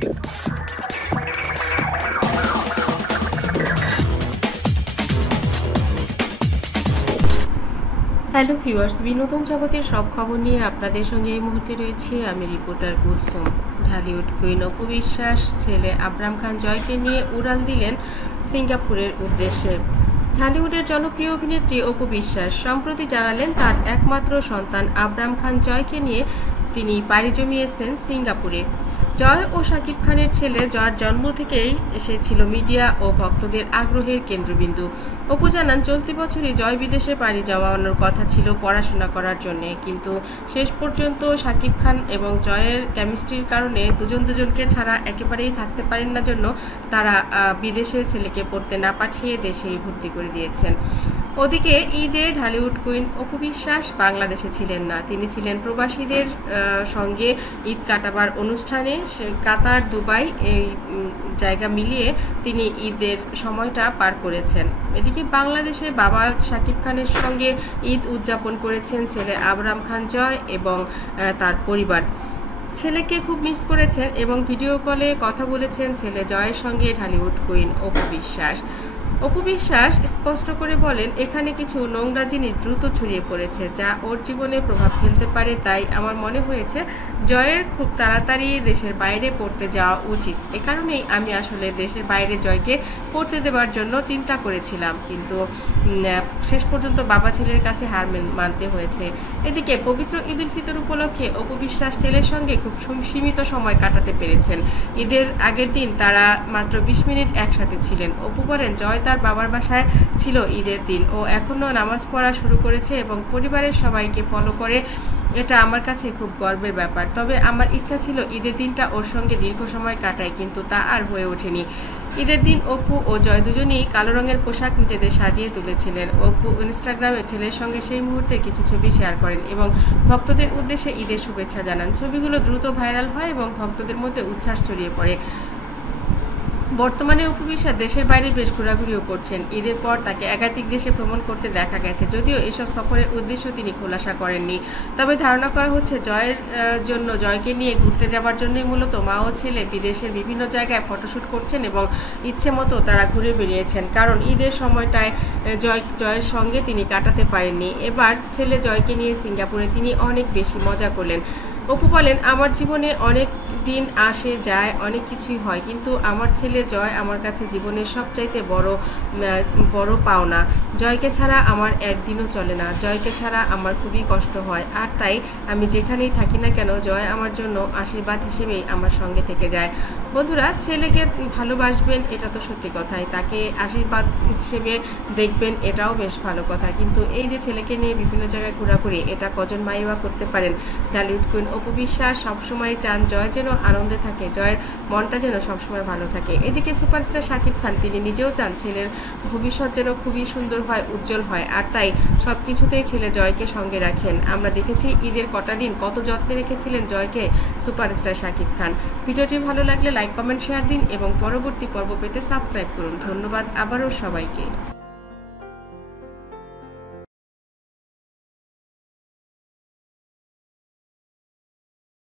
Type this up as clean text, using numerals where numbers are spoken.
Hello viewers, বিনোদন জগতের সব খবর নিয়ে আপনাদের সঙ্গে এই মুহূর্তে রয়েছে আমি রিপোর্টার কুলসুম। ঢালিউড কুইন অপু বিশ্বাস ছেলে আবরাম খান জয়কে নিয়ে উড়াল দিলেন সিঙ্গাপুরের উদ্দেশ্যে। ঢালিউডের জনপ্রিয় অভিনেত্রী অপু বিশ্বাস সম্প্রতি জানালেন তার একমাত্র সন্তান আবরাম খান জয়কে নিয়ে তিনি পাড়ি জমিয়েছেন সিঙ্গাপুরে। জয় ও শাকিব খানের ছেলে জয়ের জন্ম থেকেই সে ছিল মিডিয়া ও ভক্তদের আগ্রহের কেন্দ্রবিন্দু। অপু জানান, চলতি বছরই জয় বিদেশে পাড়ি জমানোর কথা ছিল পড়াশোনা করার জন্য, কিন্তু শেষ পর্যন্ত শাকিব খান এবং জয়ের কেমিস্ট্রির কারণে দুজনকে ছাড়া একেবারেই থাকতে পারেন না জন্য তারা বিদেশে ছেলেকে পড়তে না পাঠিয়ে দেশেই ভর্তি করে দিয়েছেন। ওদিকে ঈদে ঢালিউড কুইন অপু বিশ্বাস বাংলাদেশে ছিলেন না, তিনি ছিলেন প্রবাসীদের সঙ্গে ঈদ কাটাবার অনুষ্ঠানে। কাতার, দুবাই এই জায়গা মিলিয়ে তিনি ঈদের সময়টা পার করেছেন। এদিকে বাংলাদেশে বাবা শাকিব খানের সঙ্গে ঈদ উদযাপন করেছেন ছেলে আবরাম খান জয় এবং তার পরিবার। ছেলেকে খুব মিস করেছেন এবং ভিডিও কলে কথা বলেছেন ছেলে জয়ের সঙ্গে ঢালিউড কুইন অপু বিশ্বাস। অপু বিশ্বাস স্পষ্ট করে বলেন, এখানে কিছু নোংরা জিনিস দ্রুত ছড়িয়ে পড়েছে যা ওর জীবনে প্রভাব ফেলতে পারে, তাই আমার মনে হয়েছে জয়ের খুব তাড়াতাড়ি দেশের বাইরে পড়তে যাওয়া উচিত। এ কারণেই আমি আসলে দেশের বাইরে জয়কে পড়তে দেওয়ার জন্য চিন্তা করেছিলাম, কিন্তু শেষ পর্যন্ত বাবা ছেলের কাছে হার মানতে হয়েছে। এদিকে পবিত্র ঈদ উল ফিতর উপলক্ষে অপু বিশ্বাস ছেলের সঙ্গে খুব সীমিত সময় কাটাতে পেরেছেন। ঈদের আগের দিন তারা মাত্র 20 মিনিট একসাথে ছিলেন। অপু বলেন, জয় তার বাবার বাসায় ছিল ঈদের দিন, ও এখনো নামাজ পড়া শুরু করেছে এবং পরিবারের সবাইকে ফলো করে। এটা আমার কাছে খুব গর্বের ব্যাপার। তবে আমার ইচ্ছা ছিল ঈদের দিনটা ওর সঙ্গে দীর্ঘ সময় কাটাই, কিন্তু তা আর হয়ে ওঠেনি। ঈদের দিন অপু ও জয় দুজনেই কালো রঙের পোশাক নিজেদের সাজিয়ে তুলেছিলেন। অপু ইনস্টাগ্রামে ছেলের সঙ্গে সেই মুহূর্তে কিছু ছবি শেয়ার করেন এবং ভক্তদের উদ্দেশ্যে ঈদের শুভেচ্ছা জানান। ছবিগুলো দ্রুত ভাইরাল হয় এবং ভক্তদের মধ্যে উচ্ছ্বাস ছড়িয়ে পড়ে। বর্তমানে অপু বিশ্বাস দেশের বাইরে বেশ ঘোরাঘুরিও করছেন। ঈদের পর তাকে একাধিক দেশে ভ্রমণ করতে দেখা গেছে, যদিও এসব সফরের উদ্দেশ্য তিনি খোলাসা করেননি। তবে ধারণা করা হচ্ছে জয়কে নিয়ে ঘুরতে যাওয়ার জন্যই মূলত মা ও ছেলে বিদেশের বিভিন্ন জায়গায় ফটোশ্যুট করছেন এবং ইচ্ছে মতো তারা ঘুরে বেরিয়েছেন, কারণ ঈদের সময়টায় জয়ের সঙ্গে তিনি কাটাতে পারেননি। এবার ছেলে জয়কে নিয়ে সিঙ্গাপুরে তিনি অনেক বেশি মজা করলেন। অপু বলেন, আমার জীবনে অনেক দিন আসে যায়, অনেক কিছুই হয়, কিন্তু আমার ছেলে জয় আমার কাছে জীবনের সবচাইতে বড় পাওনা। জয়কে ছাড়া আমার একদিনও চলে না, জয়কে ছাড়া আমার খুবই কষ্ট হয়, আর তাই আমি যেখানেই থাকি না কেন জয় আমার জন্য আশীর্বাদ হিসেবেই আমার সঙ্গে থেকে যায়। বন্ধুরা, ছেলেকে ভালোবাসবেন এটা তো সত্যি কথাই, তাকে আশীর্বাদ হিসেবে দেখবেন এটাও বেশ ভালো কথা, কিন্তু এই যে ছেলেকে নিয়ে বিভিন্ন জায়গায় ঘোরাঘুরি, এটা কজন মাইবা করতে পারেন? ঢালিউড কুইন অপু বিশ্বাস সবসময় চান জয় যেন আনন্দে থাকে, জয়ের মনটা যেন সবসময় ভালো থাকে। এদিকে সুপারস্টার শাকিব খান তিনি নিজেও চান ছেলের ভবিষ্যৎ যেন খুবই সুন্দর হয়, উজ্জ্বল হয়, আর তাই সবকিছুতেই ছেলে জয়কে সঙ্গে রাখেন। আমরা দেখেছি ঈদের কটা দিন কত যত্নে রেখেছিলেন জয়কে সুপারস্টার শাকিব খান। ভিডিওটি ভালো লাগলে লাইক, কমেন্ট, শেয়ার দিন এবং পরবর্তী পর্ব পেতে সাবস্ক্রাইব করুন। ধন্যবাদ আবারও সবাইকে।